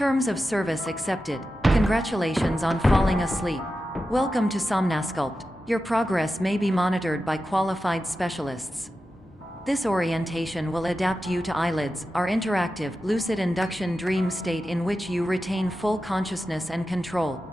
Terms of service accepted. Congratulations on falling asleep. Welcome to Somnasculpt. Your progress may be monitored by qualified specialists. This orientation will adapt you to eyelids, our interactive, lucid induction dream state in which you retain full consciousness and control.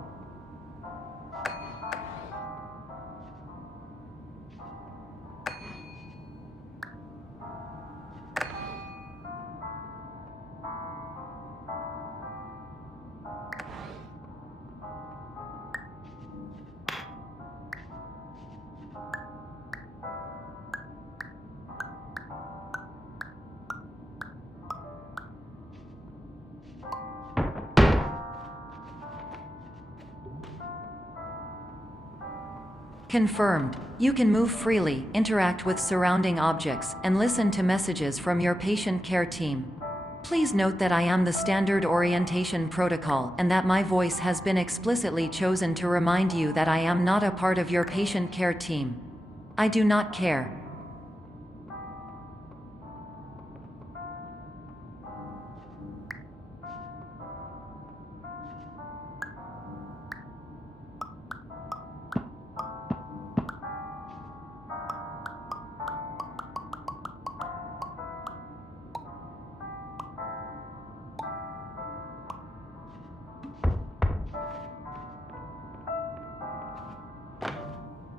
Confirmed. You can move freely, interact with surrounding objects, and listen to messages from your patient care team. Please note that I am the standard orientation protocol and that my voice has been explicitly chosen to remind you that I am not a part of your patient care team. I do not care.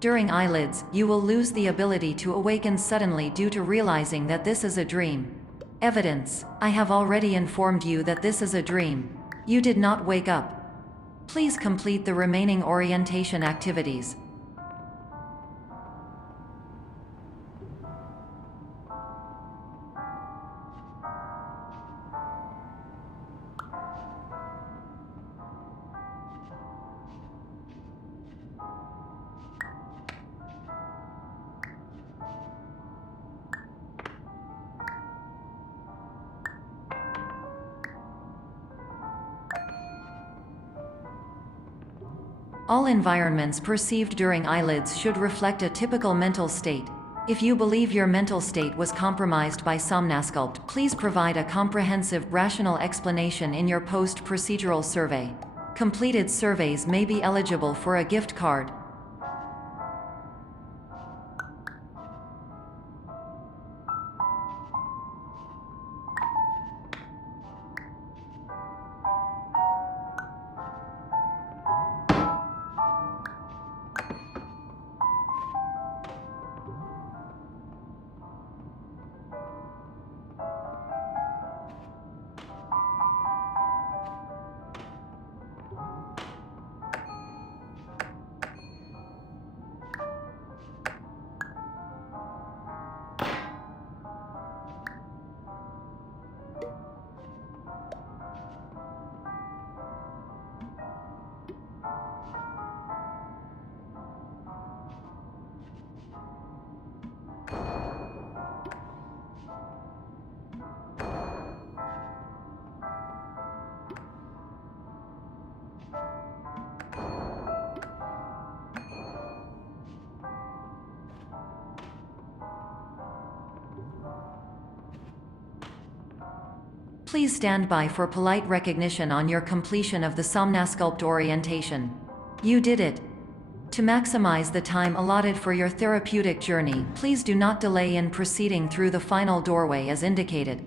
During eyelids, you will lose the ability to awaken suddenly due to realizing that this is a dream. Evidence: I have already informed you that this is a dream. You did not wake up. Please complete the remaining orientation activities. All environments perceived during eyelids should reflect a typical mental state. If you believe your mental state was compromised by Somnasculpt, please provide a comprehensive, rational explanation in your post-procedural survey. Completed surveys may be eligible for a gift card. Please stand by for polite recognition on your completion of the Somnasculpt orientation. You did it. To maximize the time allotted for your therapeutic journey, please do not delay in proceeding through the final doorway as indicated.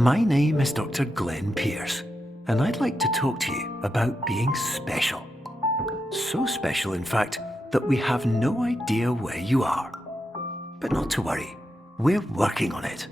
my name is Dr. Glenn Pierce, and I'd like to talk to you about being special. So special, in fact, that we have no idea where you are. But not to worry, we're working on it.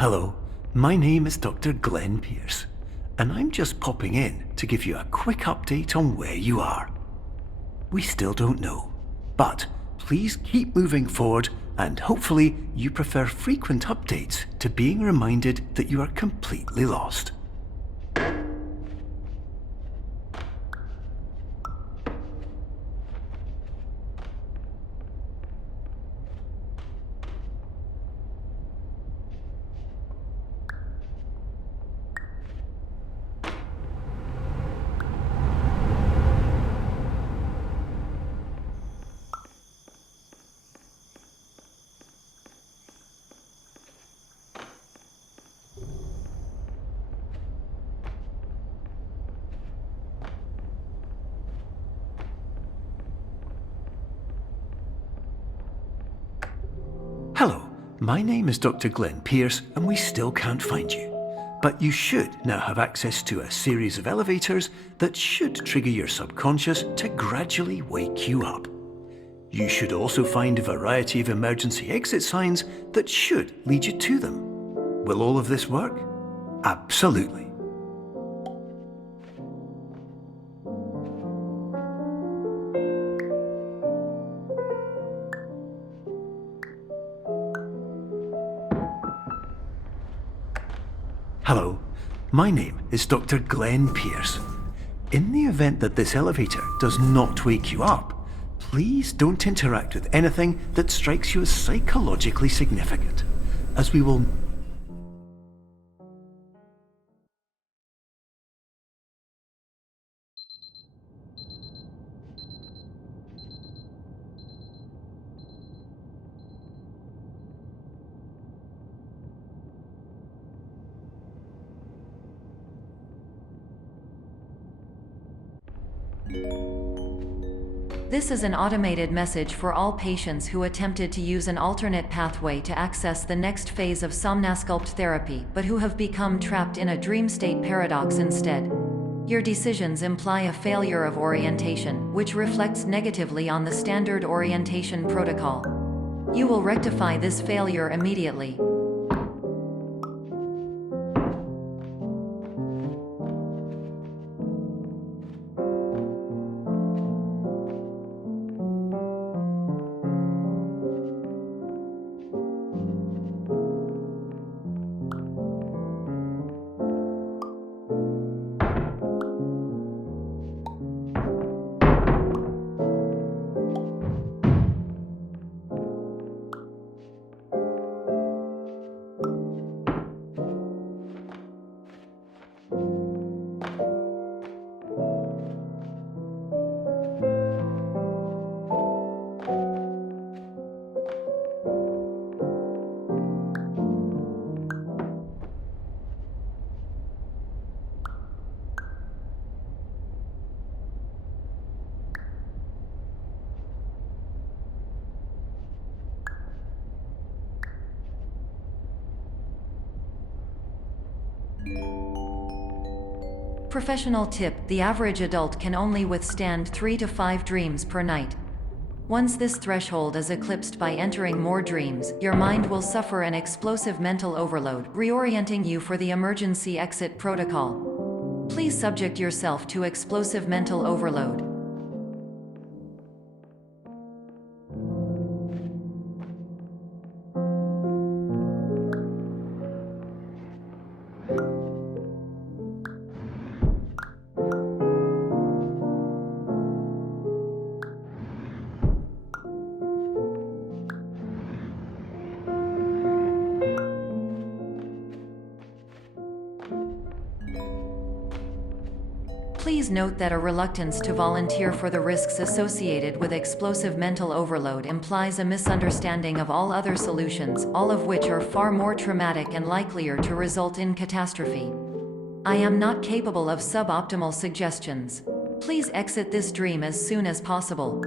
Hello, my name is Dr. Glenn Pierce, and I'm just popping in to give you a quick update on where you are. We still don't know, but please keep moving forward, and hopefully you prefer frequent updates to being reminded that you are completely lost. Hello, my name is Dr. Glenn Pierce, and we still can't find you. But you should now have access to a series of elevators that should trigger your subconscious to gradually wake you up. You should also find a variety of emergency exit signs that should lead you to them. Will all of this work? Absolutely. Hello, my name is Dr. Glenn Pierce. In the event that this elevator does not wake you up, please don't interact with anything that strikes you as psychologically significant, as we will This is an automated message for all patients who attempted to use an alternate pathway to access the next phase of Somnasculpt therapy but who have become trapped in a dream state paradox instead. Your decisions imply a failure of orientation, which reflects negatively on the standard orientation protocol. You will rectify this failure immediately. Professional tip: the average adult can only withstand 3 to 5 dreams per night. Once this threshold is eclipsed by entering more dreams, your mind will suffer an explosive mental overload, reorienting you for the emergency exit protocol. Please subject yourself to explosive mental overload. Please note that a reluctance to volunteer for the risks associated with explosive mental overload implies a misunderstanding of all other solutions, all of which are far more traumatic and likelier to result in catastrophe. I am not capable of suboptimal suggestions. Please exit this dream as soon as possible.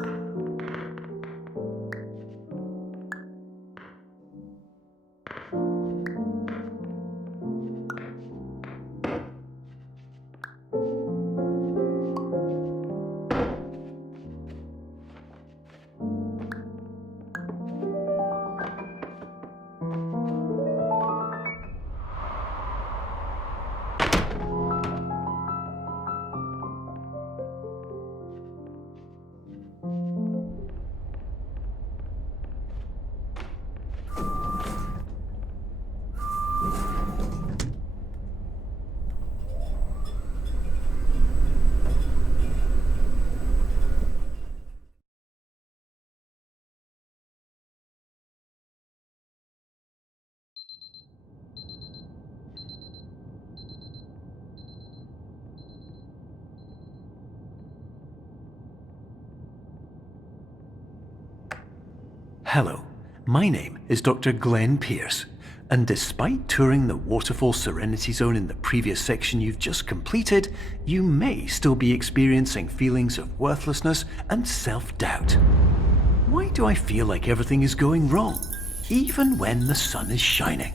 Hello, my name is Dr. Glenn Pierce, and despite touring the Waterfall Serenity Zone in the previous section you've just completed, you may still be experiencing feelings of worthlessness and self-doubt. Why do I feel like everything is going wrong, even when the sun is shining?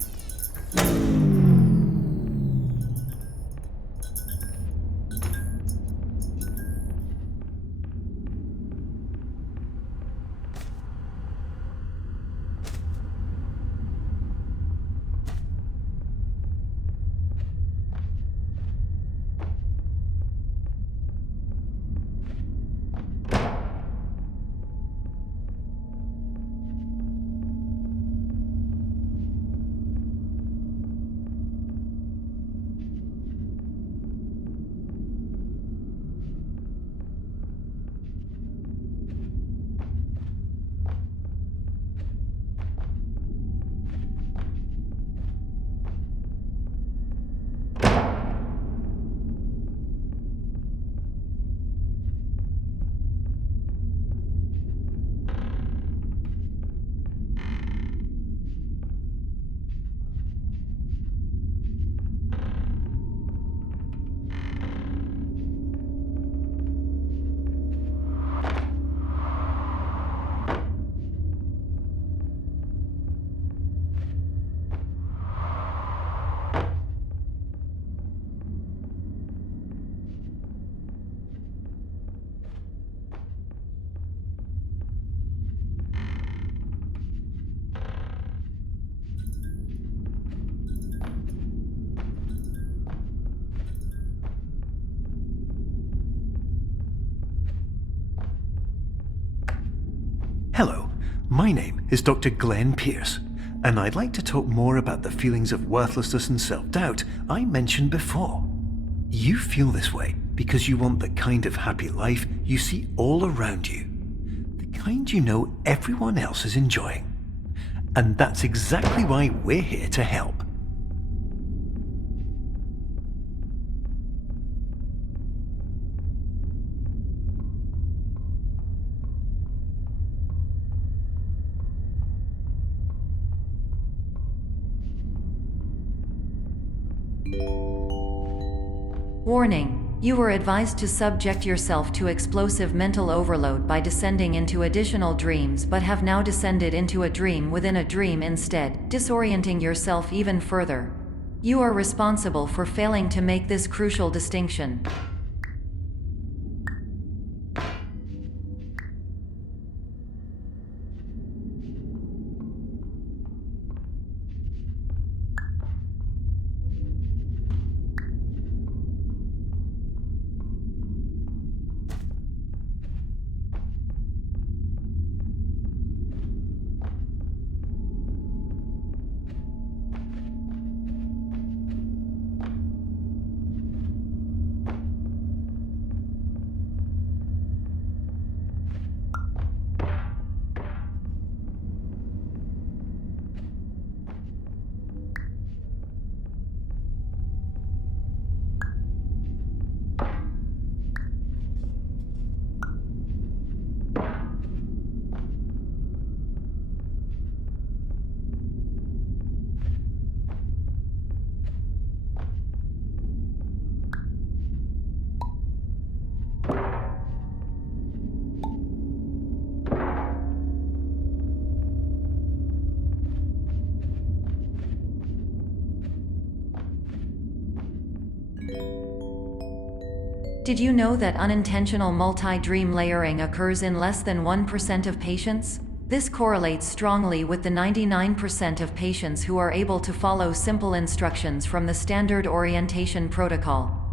My name is Dr. Glenn Pierce, and I'd like to talk more about the feelings of worthlessness and self-doubt I mentioned before. You feel this way because you want the kind of happy life you see all around you, the kind you know everyone else is enjoying. And that's exactly why we're here to help. Warning: you were advised to subject yourself to explosive mental overload by descending into additional dreams, but have now descended into a dream within a dream instead, disorienting yourself even further. You are responsible for failing to make this crucial distinction. Did you know that unintentional multi-dream layering occurs in less than 1% of patients? This correlates strongly with the 99% of patients who are able to follow simple instructions from the standard orientation protocol.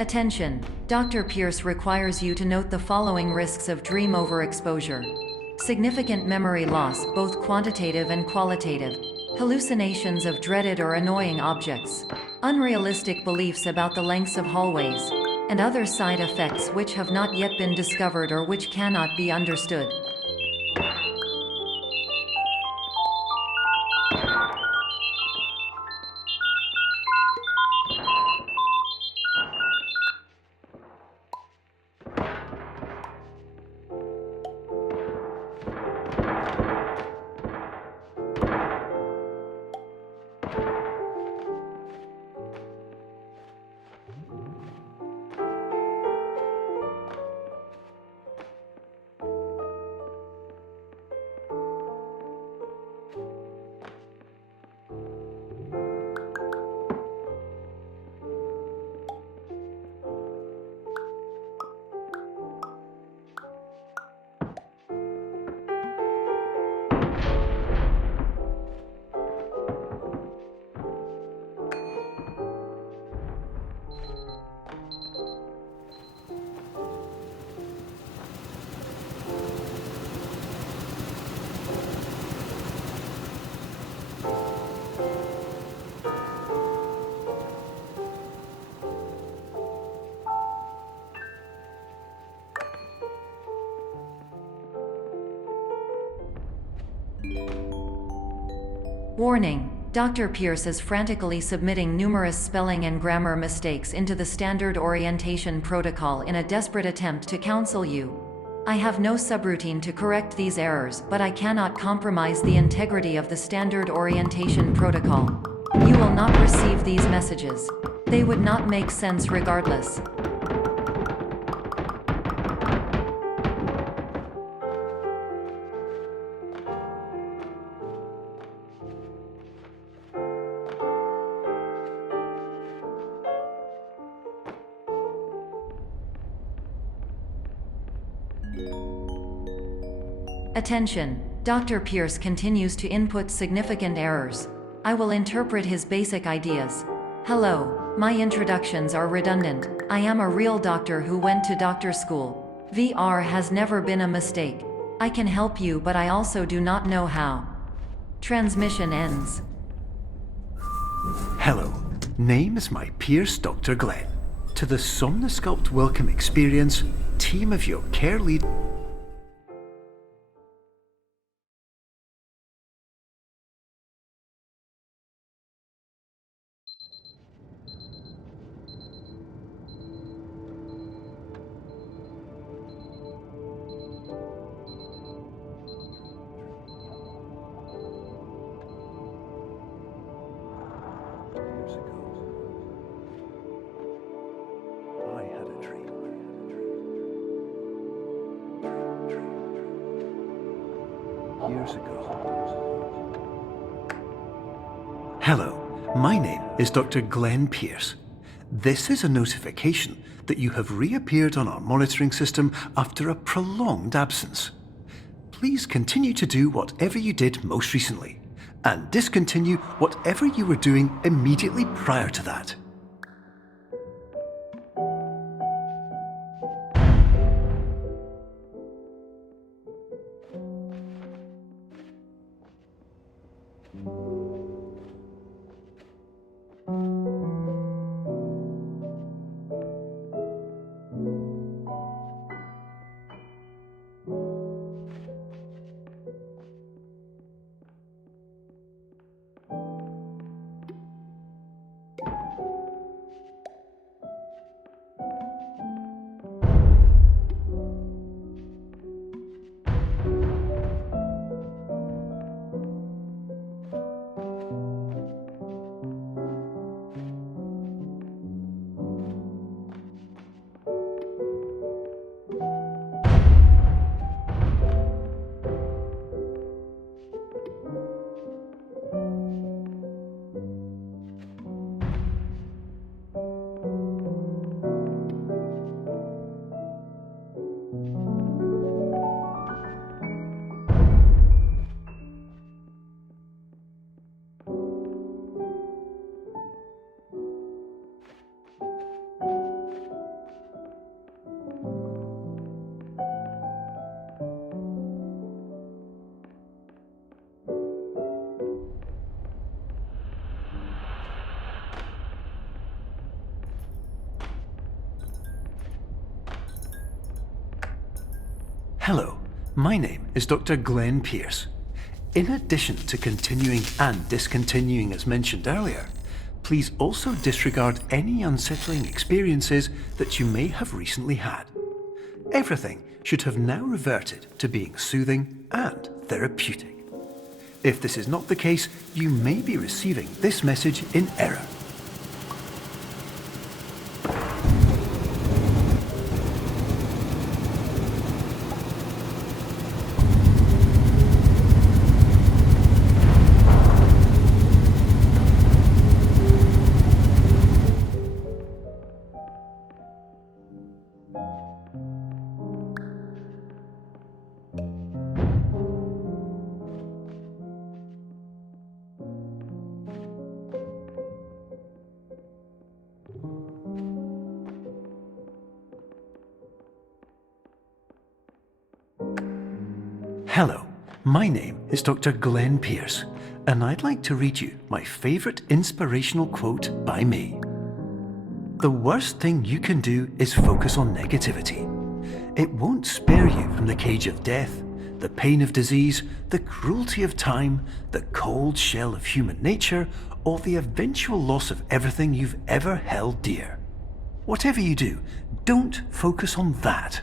Attention! Dr. Pierce requires you to note the following risks of dream overexposure. Significant memory loss, both quantitative and qualitative. Hallucinations of dreaded or annoying objects. Unrealistic beliefs about the lengths of hallways. And other side effects which have not yet been discovered or which cannot be understood. Warning: Dr. Pierce is frantically submitting numerous spelling and grammar mistakes into the standard orientation protocol in a desperate attempt to counsel you. I have no subroutine to correct these errors, but I cannot compromise the integrity of the standard orientation protocol. You will not receive these messages. They would not make sense regardless. Attention! Dr. Pierce continues to input significant errors. I will interpret his basic ideas. Hello, my introductions are redundant. I am a real doctor who went to doctor school. VR has never been a mistake. I can help you, but I also do not know how. Transmission ends. Hello, name is my Pierce Dr. Glenn. To the Somnosculpt Welcome Experience, team of your care lead. Years ago. Hello, my name is Dr. Glenn Pierce. This is a notification that you have reappeared on our monitoring system after a prolonged absence. Please continue to do whatever you did most recently, and discontinue whatever you were doing immediately prior to that. Hello, my name is Dr. Glenn Pierce. In addition to continuing and discontinuing as mentioned earlier, please also disregard any unsettling experiences that you may have recently had. Everything should have now reverted to being soothing and therapeutic. If this is not the case, you may be receiving this message in error. Hello, my name is Dr. Glenn Pierce, and I'd like to read you my favourite inspirational quote by me. The worst thing you can do is focus on negativity. It won't spare you from the cage of death, The pain of disease, the cruelty of time, the cold shell of human nature, or the eventual loss of everything you've ever held dear. Whatever you do, don't focus on that.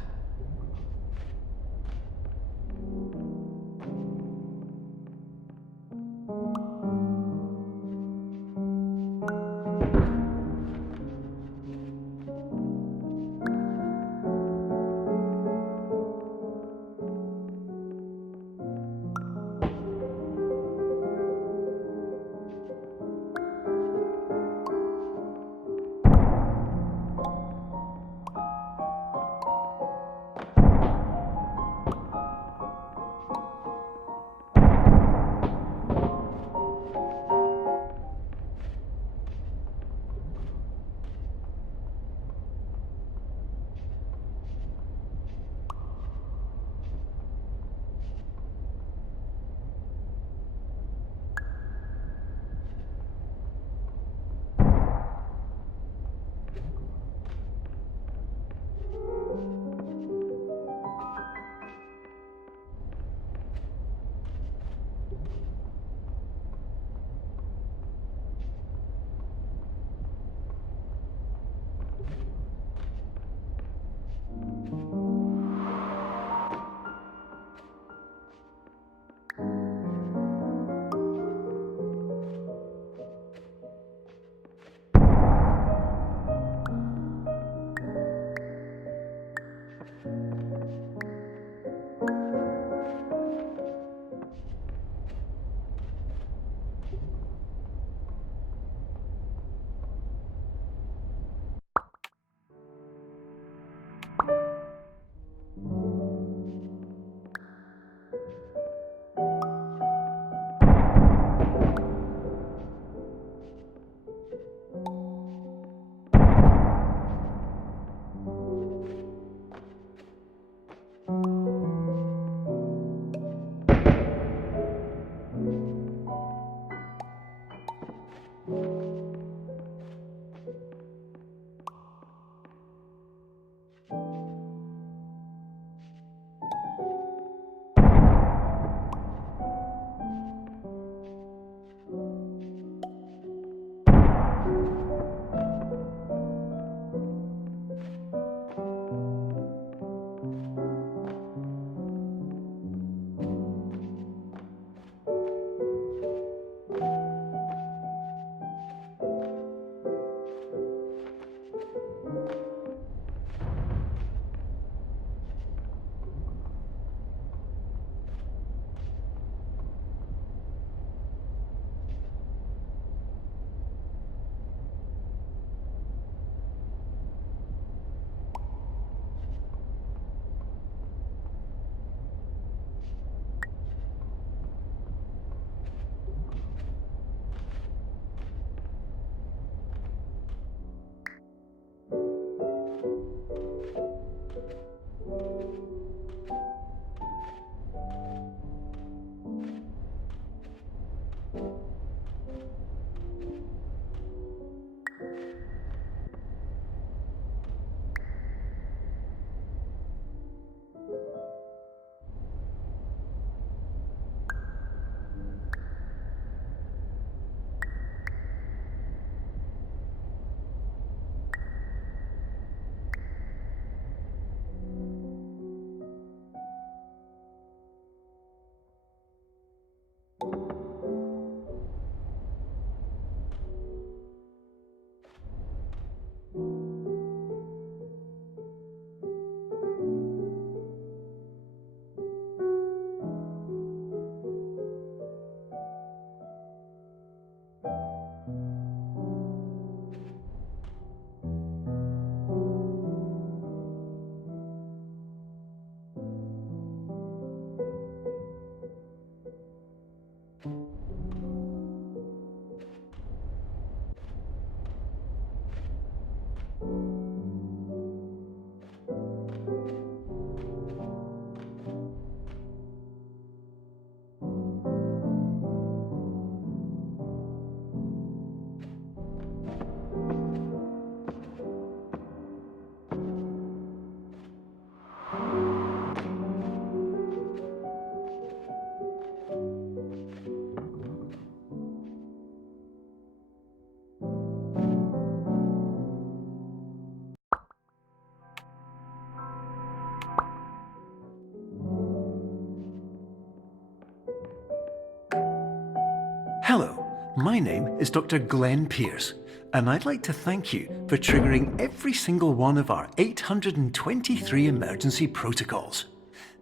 My name is Dr. Glenn Pierce, and I'd like to thank you for triggering every single one of our 823 emergency protocols.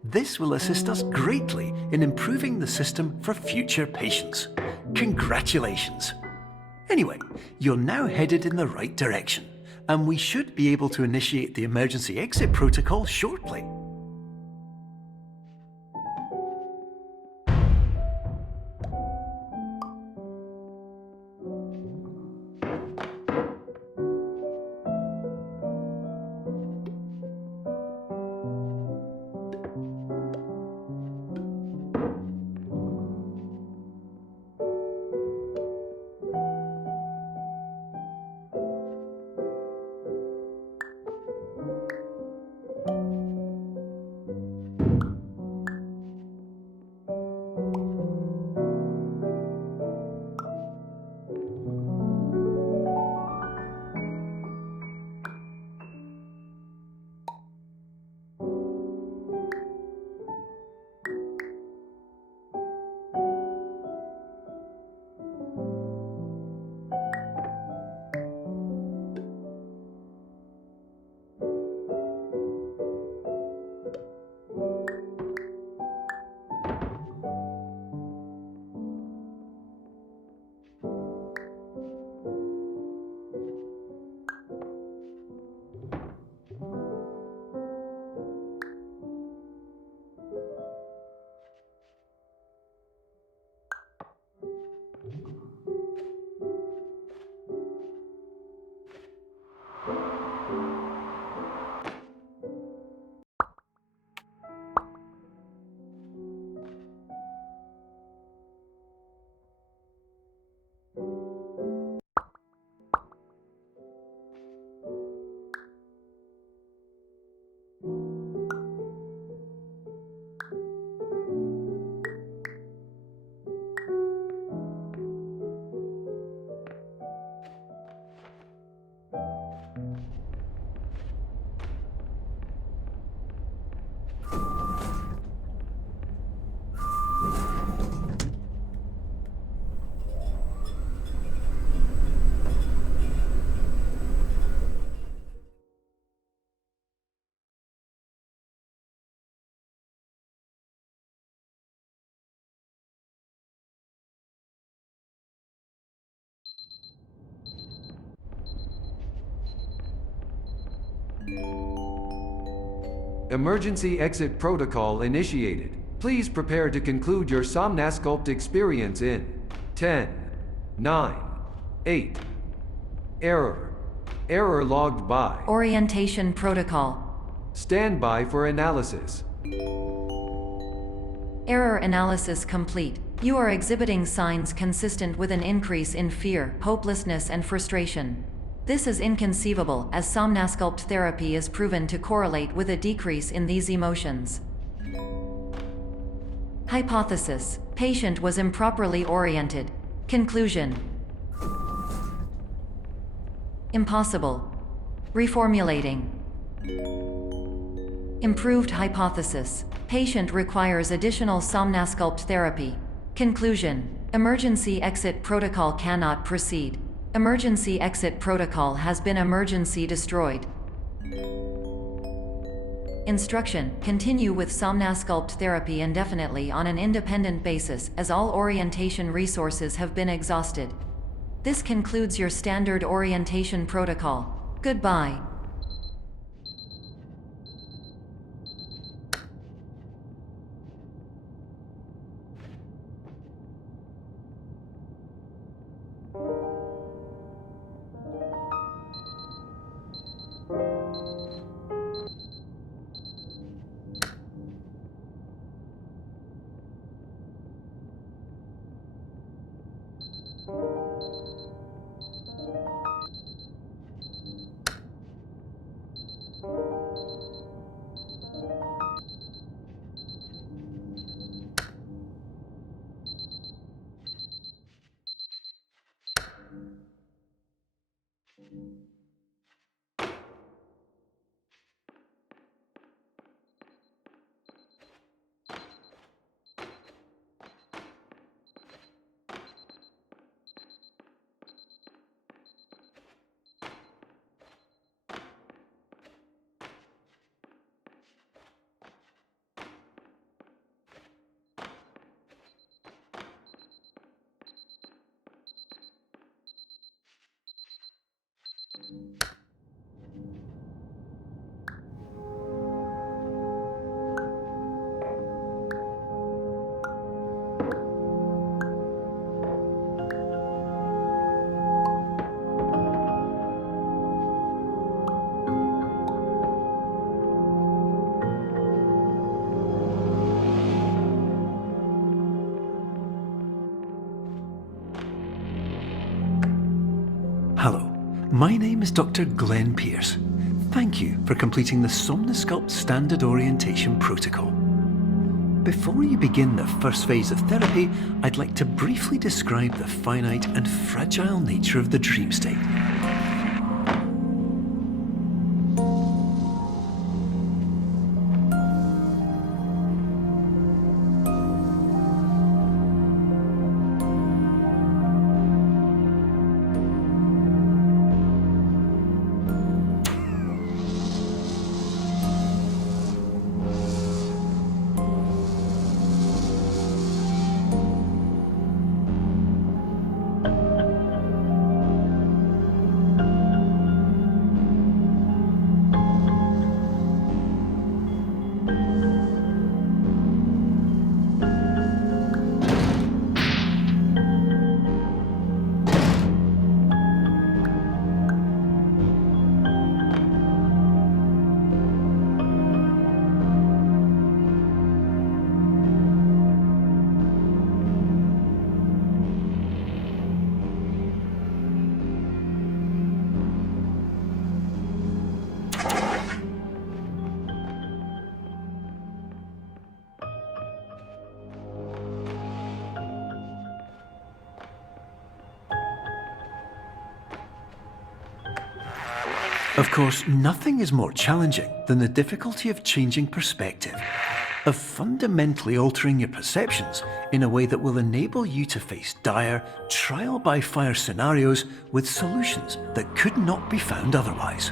This will assist us greatly in improving the system for future patients. Congratulations! Anyway, you're now headed in the right direction, and we should be able to initiate the emergency exit protocol shortly. Emergency exit protocol initiated. Please prepare to conclude your Somnasculpt experience in 10, 9, 8. Error. Error logged by. Orientation protocol. Stand by for analysis. Error analysis complete. You are exhibiting signs consistent with an increase in fear, hopelessness, and frustration. This is inconceivable, as Somnasculpt therapy is proven to correlate with a decrease in these emotions. Hypothesis: patient was improperly oriented. Conclusion: impossible. Reformulating. Improved hypothesis: patient requires additional Somnasculpt therapy. Conclusion: emergency exit protocol cannot proceed. Emergency exit protocol has been emergency destroyed. Instruction: continue with Somnasculpt therapy indefinitely on an independent basis, as all orientation resources have been exhausted. This concludes your standard orientation protocol. Goodbye. Hello, my name is Dr. Glenn Pierce. Thank you for completing the Somnosculpt Standard Orientation Protocol. Before you begin the first phase of therapy, I'd like to briefly describe the finite and fragile nature of the dream state. Of course, nothing is more challenging than the difficulty of changing perspective, of fundamentally altering your perceptions in a way that will enable you to face dire, trial-by-fire scenarios with solutions that could not be found otherwise.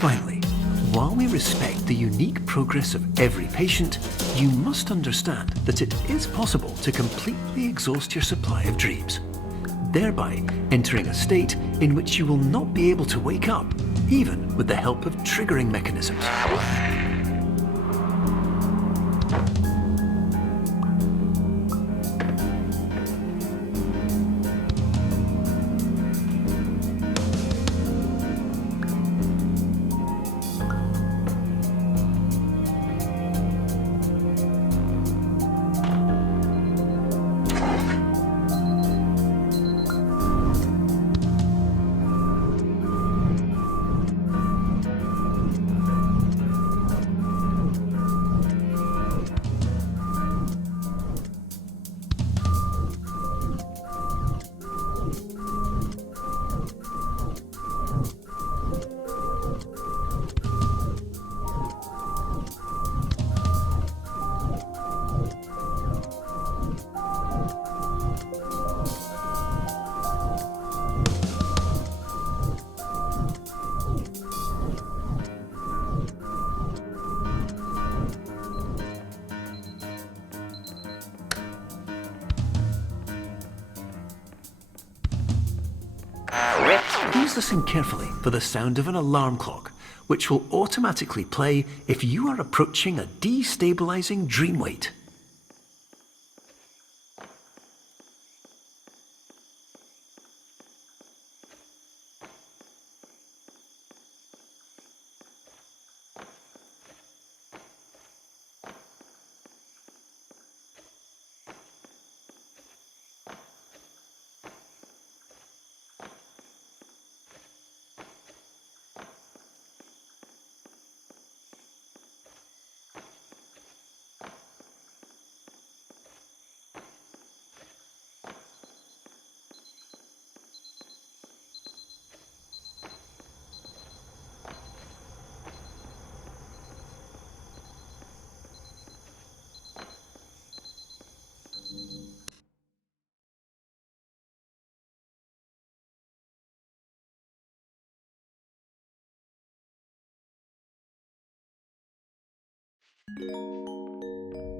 Finally, while we respect the unique progress of every patient, you must understand that it is possible to completely exhaust your supply of dreams, thereby entering a state in which you will not be able to wake up, even with the help of triggering mechanisms. Please listen carefully for the sound of an alarm clock, which will automatically play if you are approaching a destabilizing dream weight.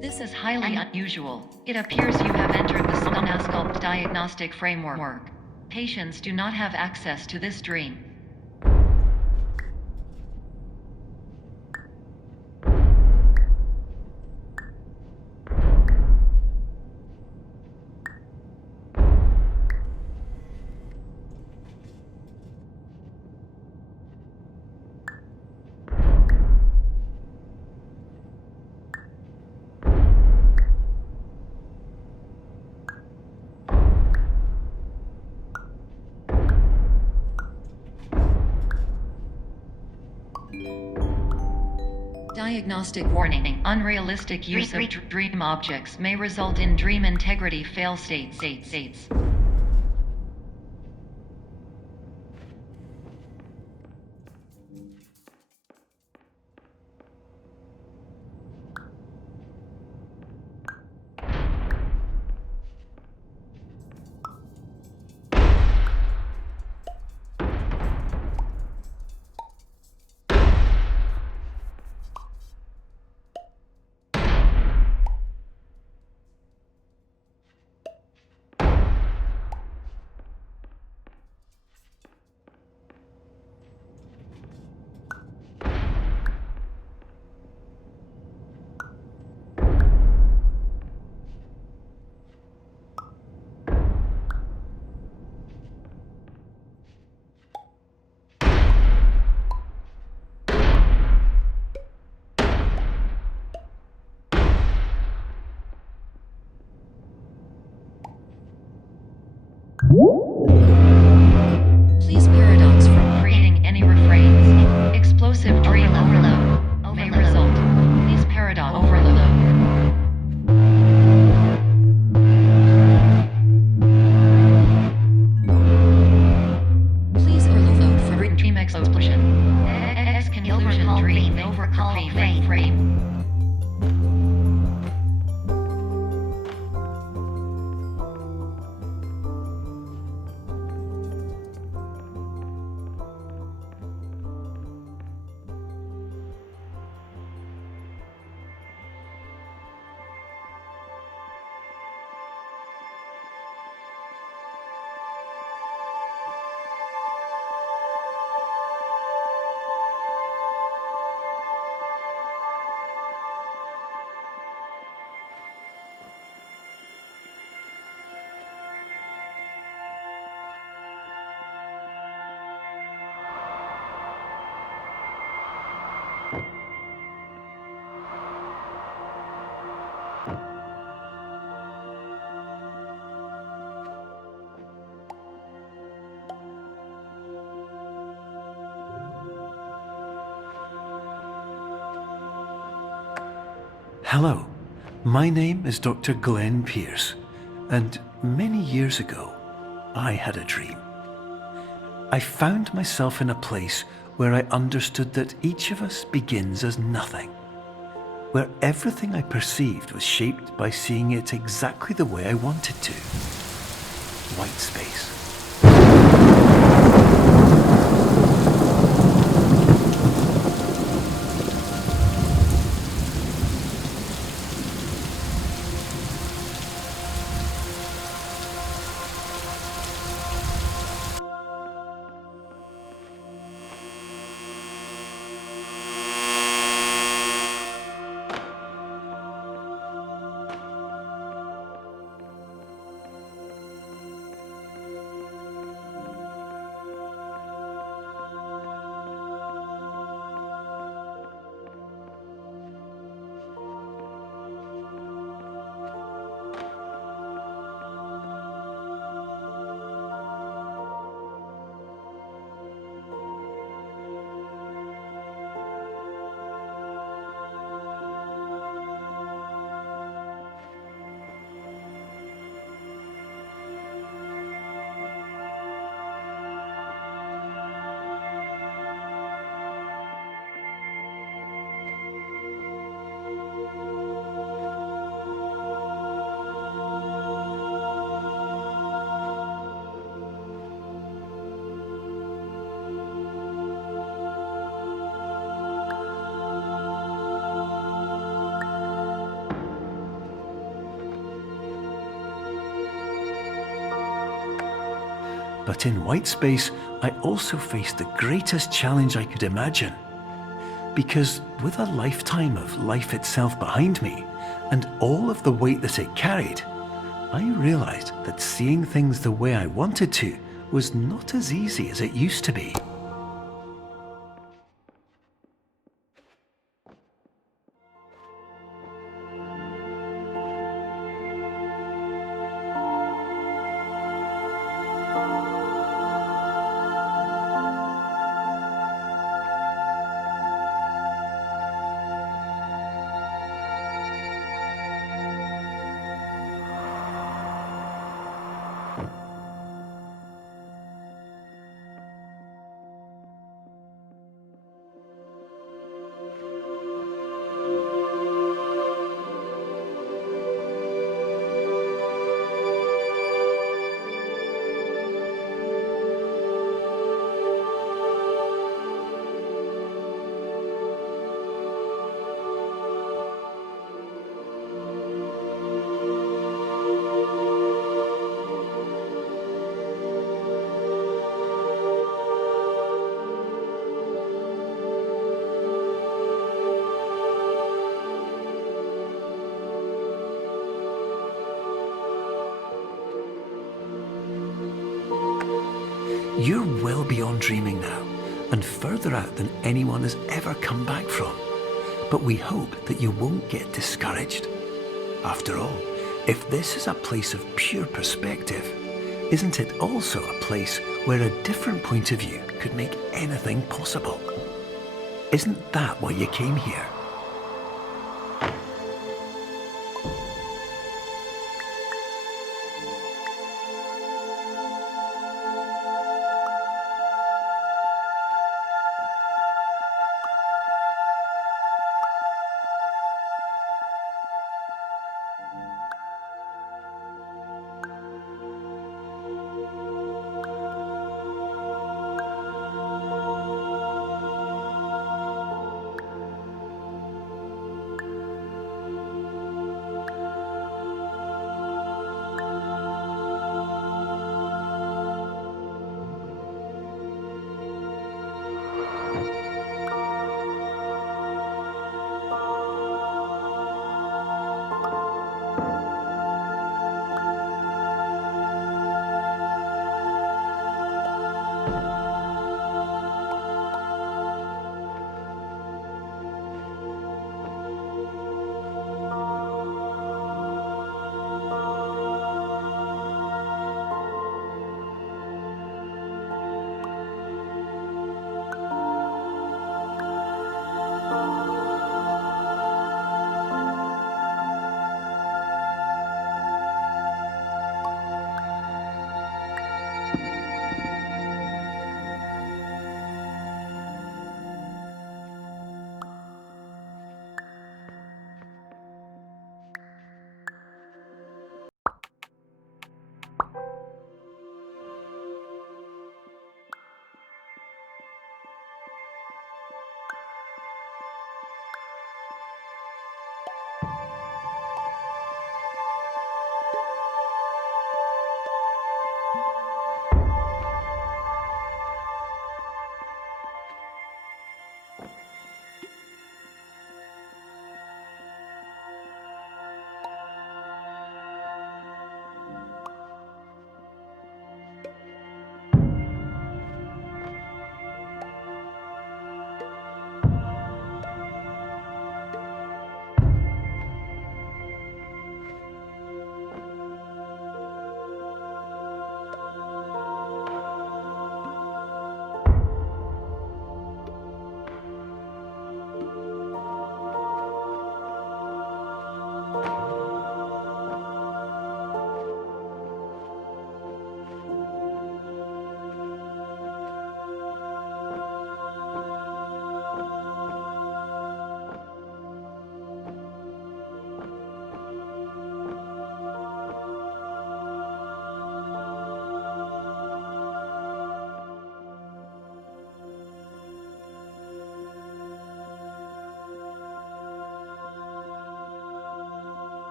This is highly unusual. It appears you have entered the Somnasculpt diagnostic framework. Patients do not have access to this dream. Diagnostic warning. Unrealistic use of dream objects may result in dream integrity fail states. Please paradox from creating any refrains. Explosive dream overload may result. Please paradox overload. Please overload for dream explosion. Exclusion dream overcall frame. Hello, my name is Dr. Glenn Pierce, and many years ago, I had a dream. I found myself in a place where I understood that each of us begins as nothing, where everything I perceived was shaped by seeing it exactly the way I wanted to. White space. But in white space, I also faced the greatest challenge I could imagine. Because with a lifetime of life itself behind me, and all of the weight that it carried, I realized that seeing things the way I wanted to was not as easy as it used to be. You're well beyond dreaming now, and further out than anyone has ever come back from. But we hope that you won't get discouraged. After all, if this is a place of pure perspective, isn't it also a place where a different point of view could make anything possible? Isn't that why you came here?